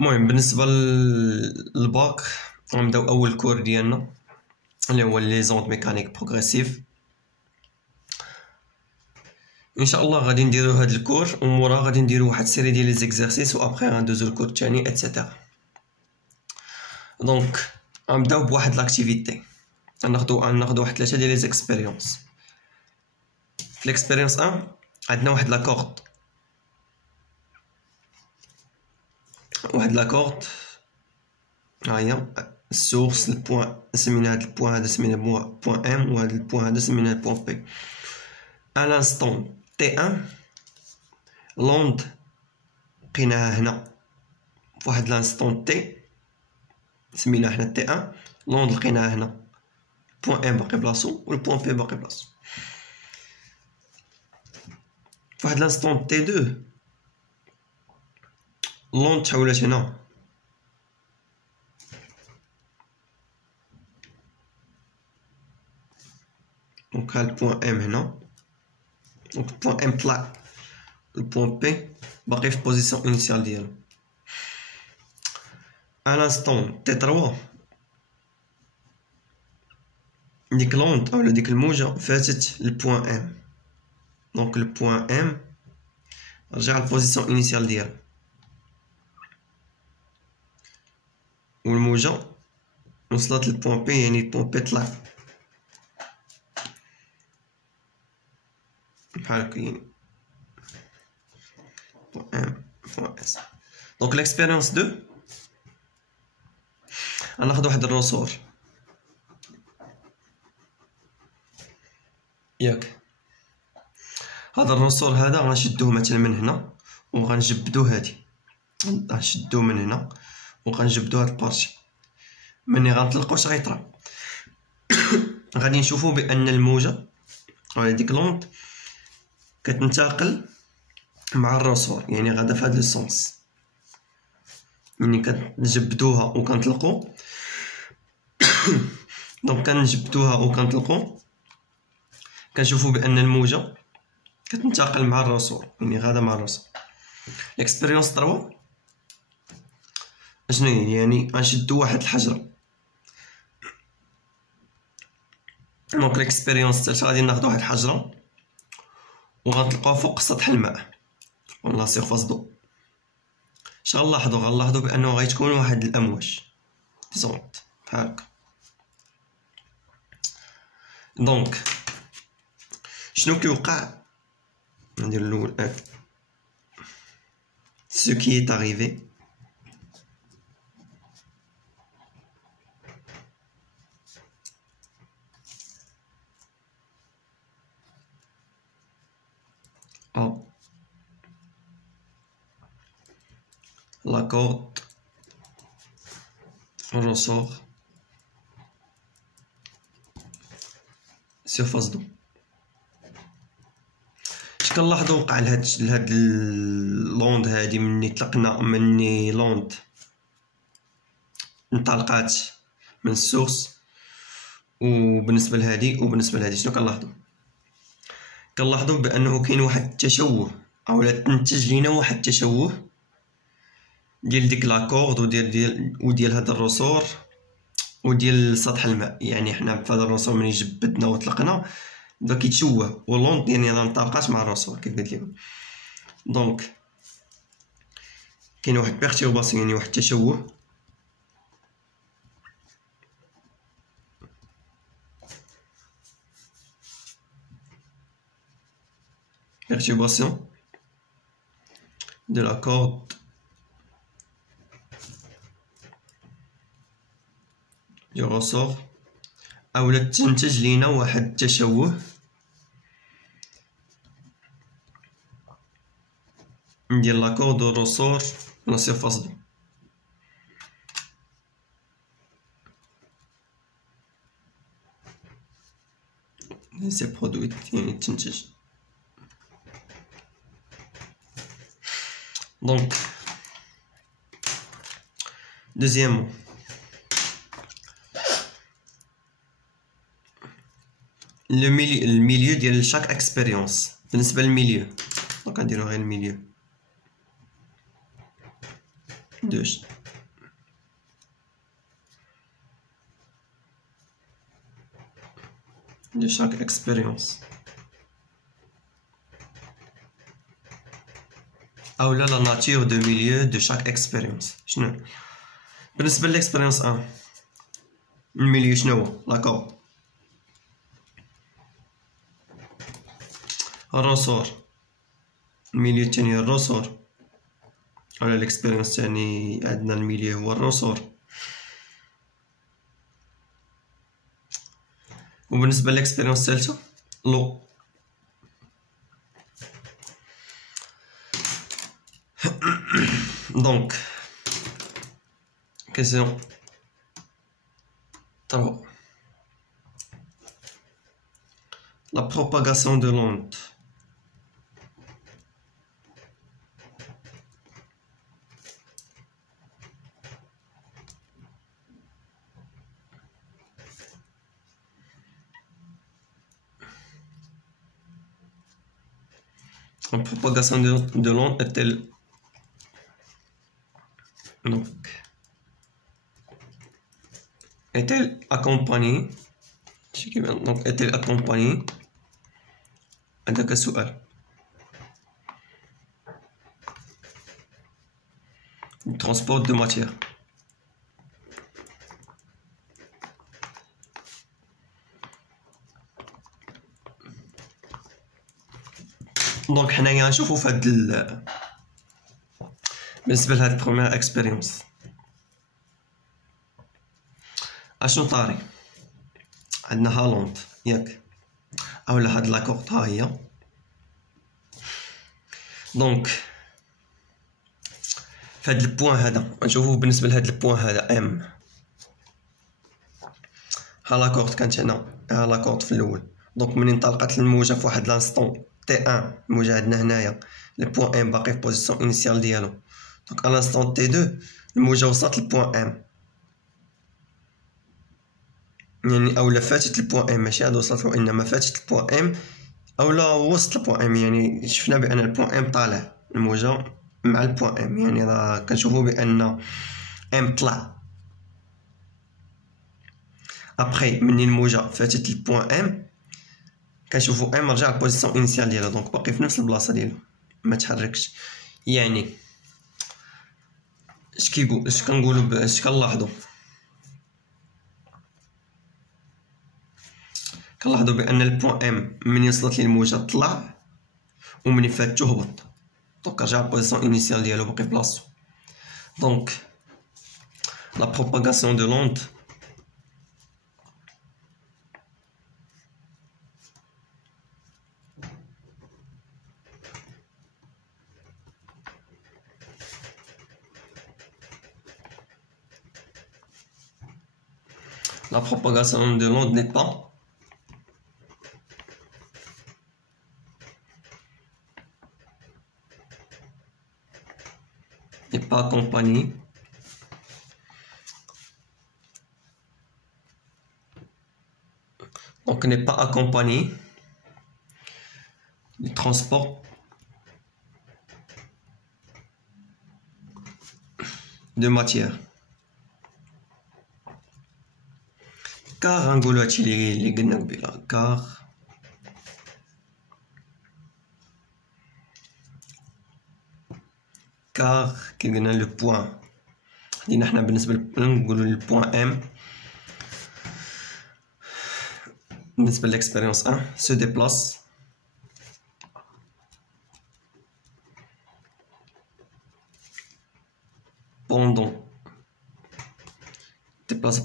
المهم بالنسبه للباك غنبداو اول كور ديالنا اللي هو لي زونت ميكانيك بروغريسيف. ان شاء الله غادي نديرو هاد الكور ومورا غادي نديرو واحد سيري ديال لي زيكزارسيس وابخي غندوزو الكور الثاني اتسيتيرا. دونك غنبداو بواحد لاكتيفيتي، غناخدو واحد 3 ديال لي زيكسبيريونس. في ليكسبيريونس 1 عندنا واحد لاكورد ها هي السورس البوان سمينا هاد البوان هذا سمينا بوان ام وهاد البوان هذا سمينا بوان بي. à l'instant T1 لوند لقيناها هنا فواحد لانستون تي سميناها حنا T1 لوند لقيناها هنا بوان ام باقي بلاصو والبوان بي باقي بلاصو. فواحد لانستون T2 لوند تحولات هنا دونك ها البوان ام هنا دونك البوان ام طلع البوان بي باقي في بوزيسيون انيسيال ديالو. à l'instant T3 ديك لوند اولا ديك الموجة فاتت البوان ام دونك البوان ام رجع للبوزيسيون انيسيال ديالو والموجة وصلت للبوان بي يعني البوان بي طلع بحال هكا يعني بوان ام بوان اس. دونك ليكسبيريونس 2 غناخد واحد الروسور ياك هذا الروسور هذا غنشدوه مثلا من هنا وغنجبدو هادي غنشدوه من هنا وغنجبدو هاد البارتي مني غنطلقو اش غيطرا غادي نشوفو بان الموجة ولا ديك لوند كتنتقل مع الروسور يعني غادا في هاد السونس يعني كنجبدوها وكنطلقو دونك كنجبدوها وكنطلقو كنشوفو بان الموجة كتنتقل مع الروسور يعني غادا مع الروسور. الاكسبيريونس 3 اشنو يعني غنشدو واحد الحجرة دونك الاكسبيريونس 3 غادي ناخدو واحد الحجرة وغنطلقوها فوق سطح الماء ولا سيرفاس دو. اش غنلاحظو بانه غيتكون واحد الامواج زونت بحال هكا. دونك شنو كيوقع ندير الاول ce qui est arrivé la corde ressort surface d'eau. اش كنلاحظوا وقع لهاد اللوند هادي مني لوند انطلقات من السورس وبالنسبه لهادي شنو كنلاحظوا بانه كاين واحد التشوه اولا تنتج لينا واحد التشوه ديال ديك لاكورد وديال هاد الرسور وديال سطح الماء. يعني حنا في هذا الرسور ملي جبدنا وطلقنا بدا كيتشوه واللوند يعني ما انطلقاش مع الرسور كيف قلت لكم. دونك كاين واحد بيرتورباسيون يعني واحد التشوه de la corde du ressort اولا تنتج لينا واحد التشوه ديال لاكورد دو روسور لا سيرفاس دو. سي برودويت يعني تنتج. دونك دوزيامون الميليو ديال شاك اكسبيريونس. بالنسبه للميليو دونك غنديرو غير الميليو de chaque expérience. أو لا nature de milieu de chaque expérience. شنو بالنسبة للإكسبيريونس 1 الميليو شنو هو لاكور الرسور، الميليو التاني الرسور، على الإكسبيريونس التاني عندنا الميليو هو الرسور. وبالنسبة للإكسبيريونس الثالثة لو. دونك كيسيون 3 la propagation de l'onde. La propagation de l'onde est-elle est-elle accompagnée donc est-elle accompagnée هذاك السؤال transport de matière. دونك حنايا غنشوفو فهاد بالنسبة لهاد البروميير اكسبيريونس اشنو طاري. عندنا هالوند ياك اولا هاد لاكورد ها هي. دونك فهاد البوان هذا غنشوفوه بالنسبة لهاد البوان هذا ام. ها لاكورد كانت هنا، ها لاكورد في الاول. دونك منين انطلقت الموجة في واحد لانستون تي ان، الموجة عندنا هنايا البوان ام باقي في بوزيسيون انيسيال ديالو. دونك على لانستون تي دو الموجة وصلت للبوان ام، يعني اولا فاتت البوان ام، ماشي عاد وصلت له انما فاتت البوان ام اولا وصلت البوان ام. يعني شفنا بان البوان ام طالع الموجة مع البوان ام، يعني راه كنشوفو بان ام طلع. ابخي منين الموجة فاتت البوان ام كنشوفو ام رجع للبوزيسيون انيسيال ديالها، دونك باقي في نفس البلاصه ديالو ما تحركش. يعني اش كيقول اش كنقولوا اش كنلاحظوا بان البوان ام من وصلت ليه الموجه طلع ومن فاتو هبط، دونك رجع للبوزيسيون انيسيال ديالو باقي بلاصتو. دونك لا بروباغاسيون دو لوند n'est pas accompagnée du transport de matière. car غنقولو هادشي اللي قلنا قبيله car كي قلنا لو بوين دينا حنا بالنسبه نقولو البوين ام بالنسبه للاكسبيريونس 1 se déplace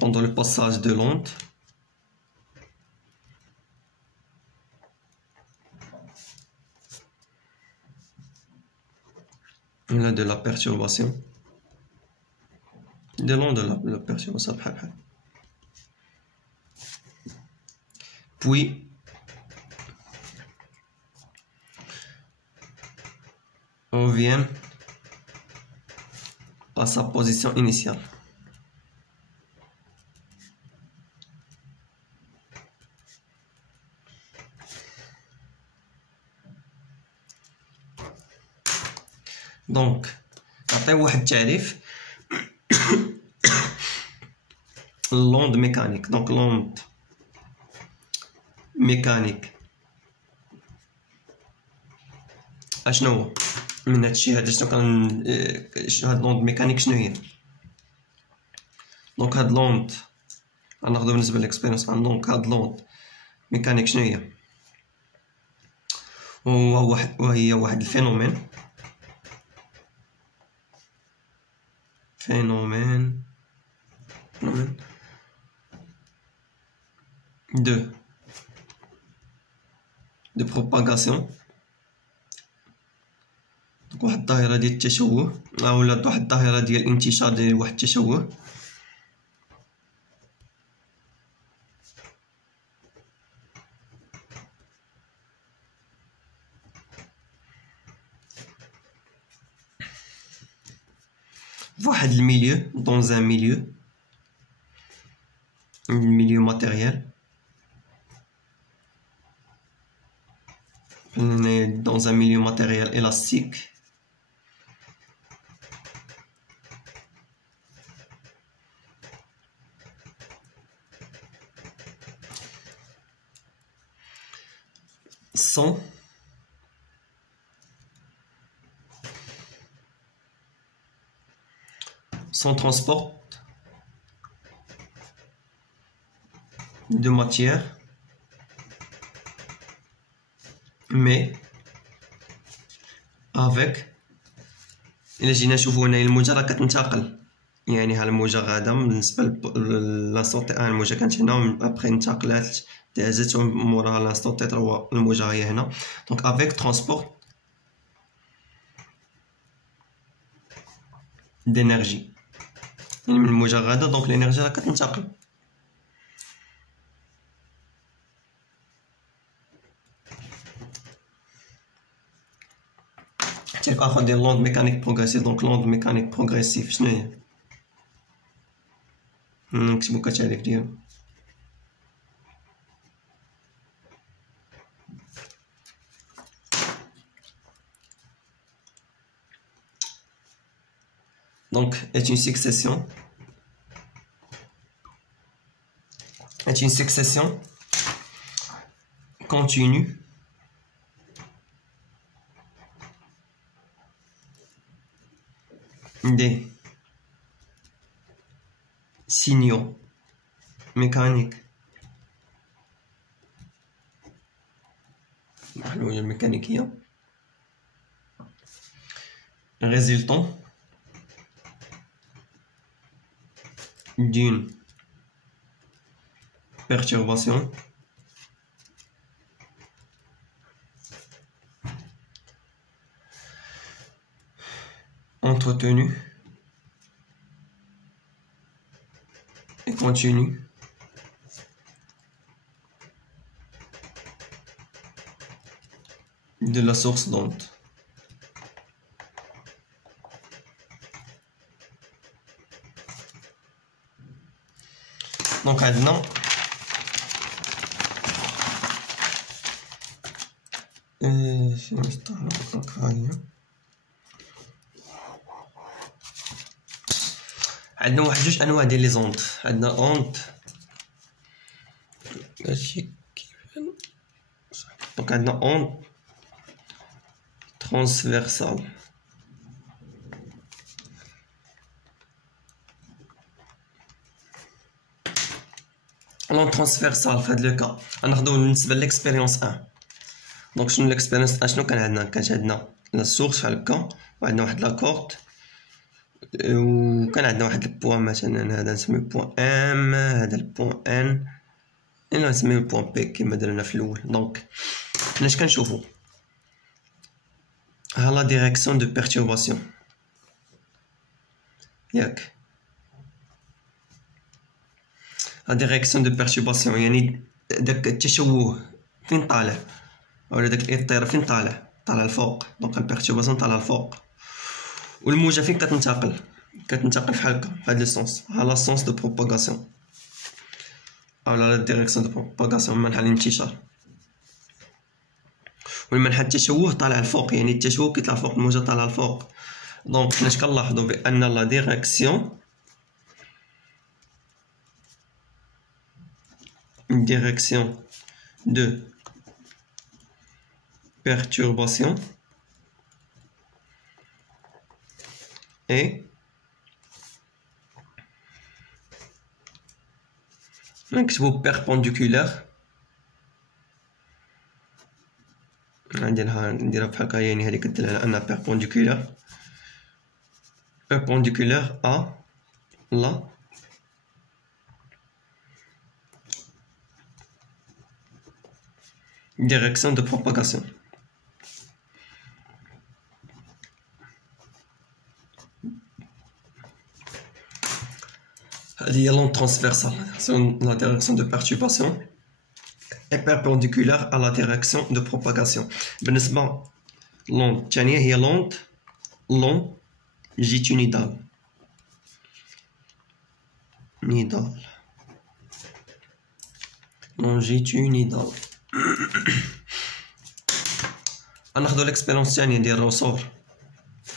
pendant le passage de l'onde de la perturbation de l'onde de la perturbation puis revient à sa position initiale. دونك نعطيو واحد التعريف l'onde mécanique. Donc l'onde mécanique اشنو هو من هادشي هذا؟ شنو كان هاد لوند ميكانيك شنو هي؟ دونك هاد لوند غناخدو بالنسبه للاكسبيريونس. دونك هاد لوند ميكانيك شنو هي؟ وهي واحد الفينومين de propagation. واحد الظاهرة ديال التشوه اولا واحد الظاهرة ديال الانتشار ديال واحد التشوه. فواحد الميليو dans un milieu matériel dans un milieu matériel élastique. Sans transport de matière, mais avec إلا جينا نشوفو هنايا الموجة راه كتنتقل، يعني ها الموجة غادا بالنسبة للانستون تي ان الموجة كانت هنا ابخي انتقلات دازت موراها لانستون تي 3 الموجة هي هنا. دونك افيك ترونسبور دينيرجي، يعني من الموجة غادا دونك الانرجي راه كتنتقل. تعرف اخر ديال لوند ميكانيك بروغريسيف. دونك لوند ميكانيك بروغريسيف شنو هي؟ نكتبو كتعريف ديالو. Donc, est une succession continue des signaux mécaniques résultant d'une perturbation entretenue et continue de la source d'onde. Donc عندنا عندنا واحد جوج انواع ديال لي زوند. عندنا اوند هادشي كيفان. دونك عندنا اوند ترانسفيرسال لون ترانسفيرسال. في هاد لو كا غناخدو بالنسبه ليكسبيريونس 1. دونك شنو ليكسبيريونس 1 شنو كان عندنا؟ كانت عندنا لا سورس بحال هكا وعندنا واحد لاكورد وكان عندنا واحد البوان مثلا هذا نسميه بوان ام، هذا البوان ان، الا نسميه بوان بي كيما درنا في الاول. دونك حنا اش كنشوفو؟ ها لا ديريكسيون دو بيرتورباسيون ياك، لا ديريكسيون دو بيرتورباسيون يعني داك التشوه فين طالع، ولا داك الاضطراب فين طالع الفوق. دونك البيرتورباسيون طالعه الفوق، والموجة فين كتنتقل بحال هكا هاد لو سونس. ها لا سونس دو بروباغاسيون اولا لا ديريكسيون دو بروباغاسيون من منحى الانتشار، والمنحى التشوه طالع الفوق، يعني التشوه كيطلع فوق الموجة طالعه الفوق. دونك حنا اش كنلاحظوا؟ بان لا ديريكسيون une direction de perturbation et نكتبو perpendiculaire نديرها بحال هكا يعني هادي كدل على أنها perpendiculaire à la direction de propagation. هذه هي l'onde transversale. La direction de perturbation est perpendiculaire à la direction de propagation. بالنسبة l'onde الثانية هي l'onde longitudinale. longitudinale. غناخدو ليكسبيرونس الثانية ديال الرسور.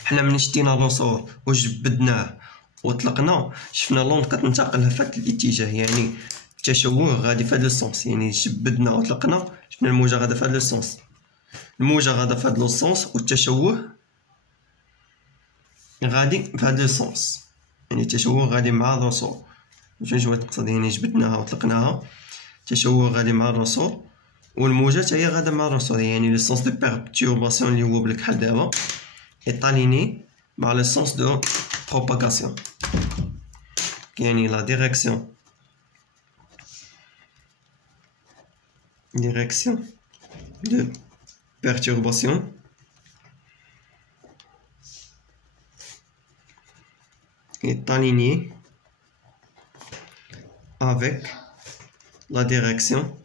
حنا ملي شدينا الرسور وجبدناه وطلقنا شفنا لوند كتنتقل في هذا الاتجاه، يعني التشوه غادي في هذا السونس، يعني جبدنا وطلقنا شفنا الموجة غادا في هذا السونس، الموجة غادا في هذا السونس والتشوه غادي في هذا السونس، يعني التشوه غادي مع الرسور. شنو تقصد؟ يعني جبدناها وطلقناها التشوه غادي مع الرسور والموجة حتى هي غادا مع الرسور، يعني لو سونس دو بيرتورباسيون اللي هو بلك بحال دابا étalonné par le sens de propagation. يعني la direction de perturbation est alignée avec la direction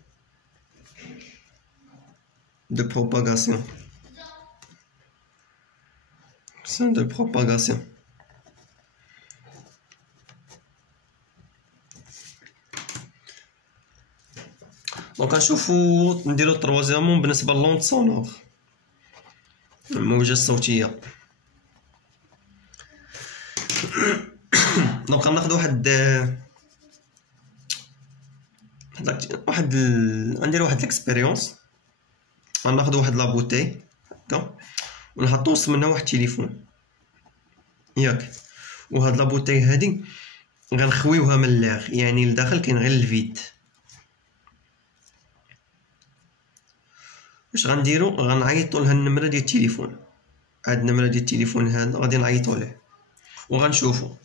de propagation. De propagation. دونك غنشوفو نديرو التروازيامون بالنسبة للوند سونور، الموجة الصوتية. دونك غناخدو غنديرو واحد ليكسبيريونس. غناخدو واحد لابوتي هكا ونحطو وسط منها واحد التليفون ياك، وهاد لابوتي هادي غنخويوها من الاخ، يعني لداخل كاين غير الفيد. واش غنديرو؟ غنعيطو لها النمره ديال التليفون، هاد النمره ديال التليفون هاد غادي نعيطو ليه وغنشوفو.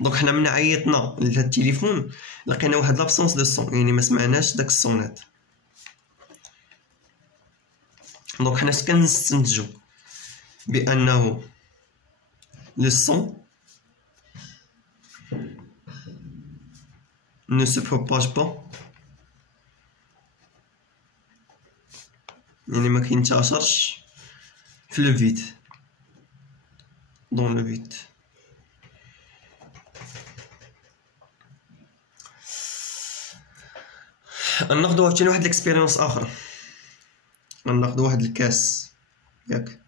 دونك حنا من عيطنا لهاد التليفون لقينا واحد لابسونس دو سون، يعني ما سمعناش داك الصونات. دونك حنا كنستنتجو بأنه le son ne se propage pas، يعني ما كينتشرش في le vide، dans le vide. غناخدو عاوتاني واحد الاكسبيريونس اخر، غناخدو واحد الكاس ياك،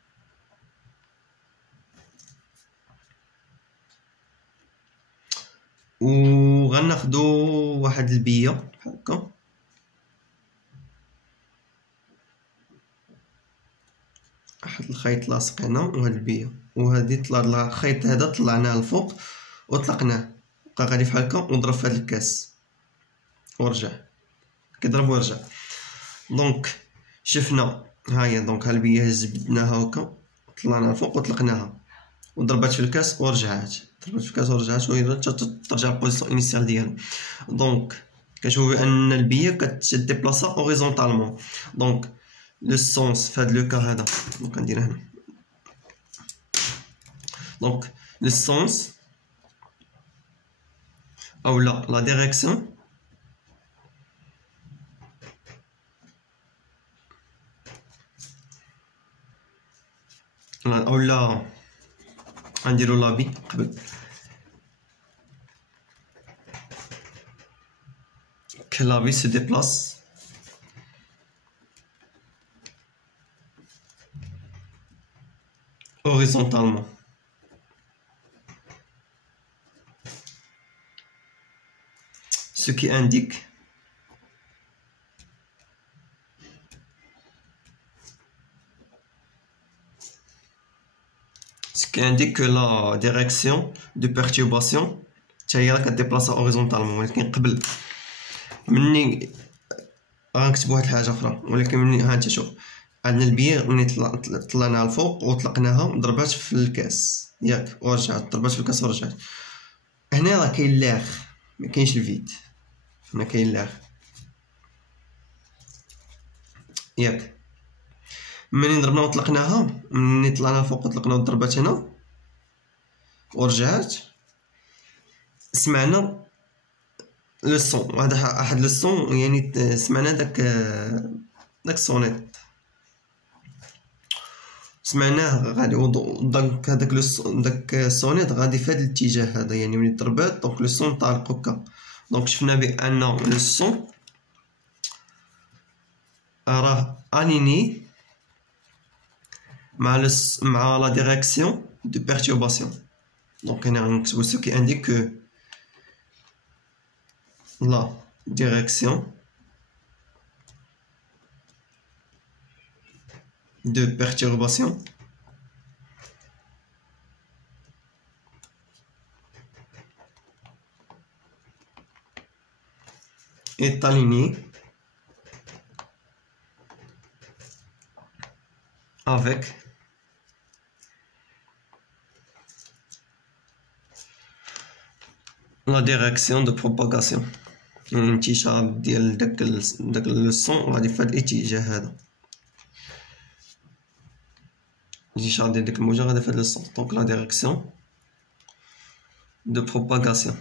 وغناخدو واحد البيه بحال هكا، واحد الخيط لاصق هنا وهاد البيه، وهادي طلع الخيط هذا طلعناه الفوق وطلقناه، بقى غادي بحال هكا وضرب في هاد الكاس ورجع كيضرب ورجع. دونك شفنا هاهي، دونك ها البيه جبدناها هكا طلعناها الفوق وطلقناها وضربات في الكاس ورجعات، ضربات في الكاس ورجعات حتى ترجع للبوزيسيون انيسيال ديالها. دونك كنشوفو بان البيه كتديبلاصا اوريزونطالمون. دونك لو سونس في هاد لو كا هذا، دونك ندير هنا، دونك لو سونس او لا ديريكسيون او لا غنديرو لابي قبل que la vie se déplace horizontalement. Ce qui indique qui indique que la direction de perturbation حتى هي راه كديبلاصا اوريزونتالمون، ولكن قبل مني غنكتب واحد الحاجه اخرى. ولكن مني ها انت شوف عندنا البيي ملي طلعناها الفوق وطلقناها ضربات في الكاس ياك ورجعت، ضربات في الكاس ورجعت. هنا راه كاين لاغ ما كاينش الفيد، هنا كاين لاغ ياك. مني ضربنا وطلقناها، مني طلعنا الفوق وطلقنا وضربات هنا ورجعت، سمعنا لو صون. هذا احد لو صون، يعني سمعنا داك الصونيت سمعناه غادي. دونك هذاك داك الصونيت غادي في هذا الاتجاه هذا، يعني ملي ضربات دونك لو صون طالق هكا. دونك شفنا بان لو صون راه انيني مع la direction de perturbation. Donc هنا غنكتبو ce qui indique que la direction de perturbation est alignée avec la direction de propagation. يعني انتشار ديال داك الصون غادي في هاد الاتجاه هذا، انتشار ديال داك الموجة غادي في هاد الصون. دونك لا ديريكسيون دو بروباغاسيون.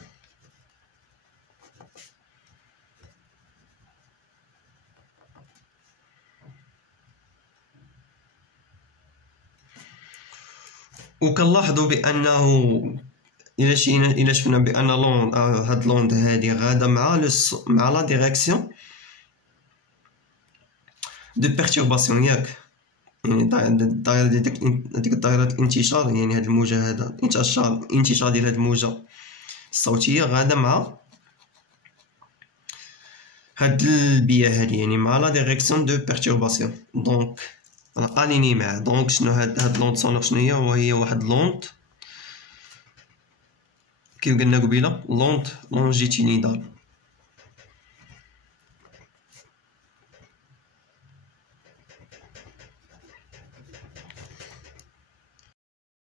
وكنلاحظوا بانه إلا شفنا بأن لوند هاد لوند هادي غادا مع لا ديريكسيون دو بيرتورباسيون ياك، يعني الدائرة ديك الدائرة الانتشار، يعني هاد الموجة هذا الانتشار ديال هاد الموجة الصوتية غادا مع هاد البيئة هادي، يعني مع لا ديريكسيون دو بيرتورباسيون. دونك راه اليني معاه. دونك شنو هاد لوند سونور شنو هي؟ وهي واحد لوند كيف قلنا قبيله لونجيتينيدال.